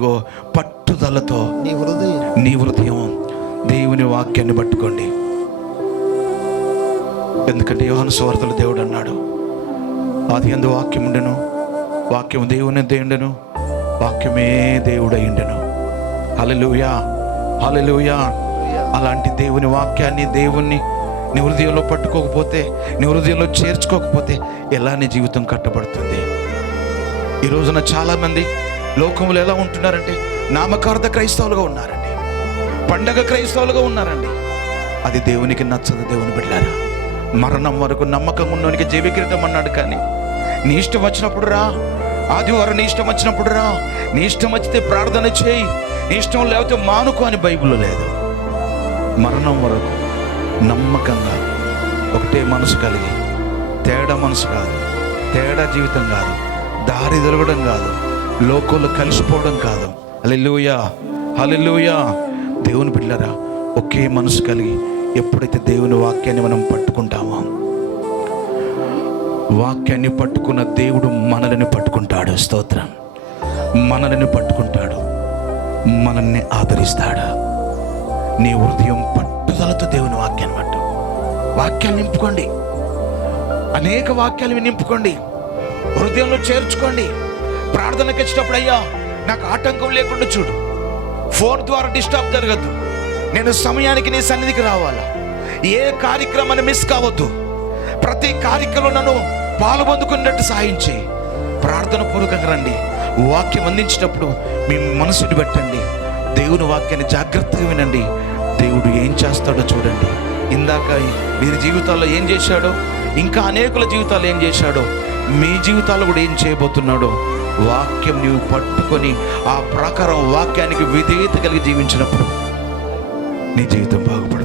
ఇదిగో పట్టుదలతో నీ హృదయం. నీ హృదయం దేవుని వాక్యాన్ని పట్టుకోండి. ఎందుకంటే యోహాను సువార్తలు దేవుడు అన్నాడు ఆది ఎందు వాక్యం ఉండెను వాక్యం దేవుని దేవుడెను వాక్యమే దేవుడు అయిండెను హల్లెలూయా హల్లెలూయా. అలాంటి దేవుని వాక్యాన్ని దేవుణ్ణి నీ హృదయంలో పట్టుకోకపోతే నీ హృదయంలో చేర్చుకోకపోతే ఎలా నీ జీవితం కట్టబడుతుంది? ఈ రోజున చాలామంది లోకంలో ఎలా ఉంటున్నారంటే నామకార్థ క్రైస్తవులుగా ఉన్నారండి. పండగ క్రైస్తవులుగా ఉన్నారండి. అది దేవునికి నచ్చదు దేవుని బిడ్డారా మరణం వరకు నమ్మకం ఉన్నోనికి జీవికిరీటం అన్నాడు కానీ నీ ఇష్టం వచ్చినప్పుడు రా. ఆదివారం నీ ఇష్టం వచ్చినప్పుడు రా. నీ ఇష్టం వచ్చితే ప్రార్థన చేయి. నీ ఇష్టం లేకపోతే మానుకో అని బైబిల్లో లేదు. మరణం వరకు నమ్మకంగా ఒకటే మనసు కలిగి తేడా మనసు కాదు తేడా జీవితం కాదు దారి దొరకడం కాదు లోకంలో కలిసిపోవడం కాదు. హల్లెలూయా హల్లెలూయా. దేవుని బిడ్డరా ఒకే మనసు కలిగి ఎప్పుడైతే దేవుని వాక్యాన్ని మనం పట్టుకుంటామో వాక్యాన్ని పట్టుకున్న దేవుడు మనల్ని పట్టుకుంటాడు. స్తోత్రం. మనల్ని పట్టుకుంటాడు. మనల్ని ఆదరిస్తాడు. నీ హృదయం పట్టుదలతో దేవుని వాక్యాన్ని పట్టు. వాక్యాన్ని నింపుకోండి. అనేక వాక్యాలు నింపుకోండి. హృదయంలో చేర్చుకోండి. ప్రార్థనకి వచ్చినప్పుడు అయ్యా నాకు ఆటంకం లేకుండా చూడు. ఫోన్ ద్వారా డిస్టర్బ్ జరగద్దు. నేను సమయానికి నీ సన్నిధికి రావాలా? ఏ కార్యక్రమాన్ని మిస్ కావద్దు. ప్రతి కార్యక్రమంలో నన్ను పాల్పొందుకున్నట్టు సాయించి ప్రార్థన పూర్వకంగా రండి. వాక్యం అందించినప్పుడు మీ మనసుని పెట్టండి. దేవుని వాక్యాన్ని జాగ్రత్తగా వినండి. దేవుడు ఏం చేస్తాడో చూడండి. ఇందాక వీరి జీవితాల్లో ఏం చేశాడో ఇంకా అనేకుల జీవితాలు ఏం చేశాడో మీ జీవితాలు కూడా ఏం చేయబోతున్నాడో వాక్యం నీవు పట్టుకొని ఆ ప్రకారం వాక్యానికి విధేయత కలిగి జీవించినప్పుడు నీ జీవితం బాగుపడు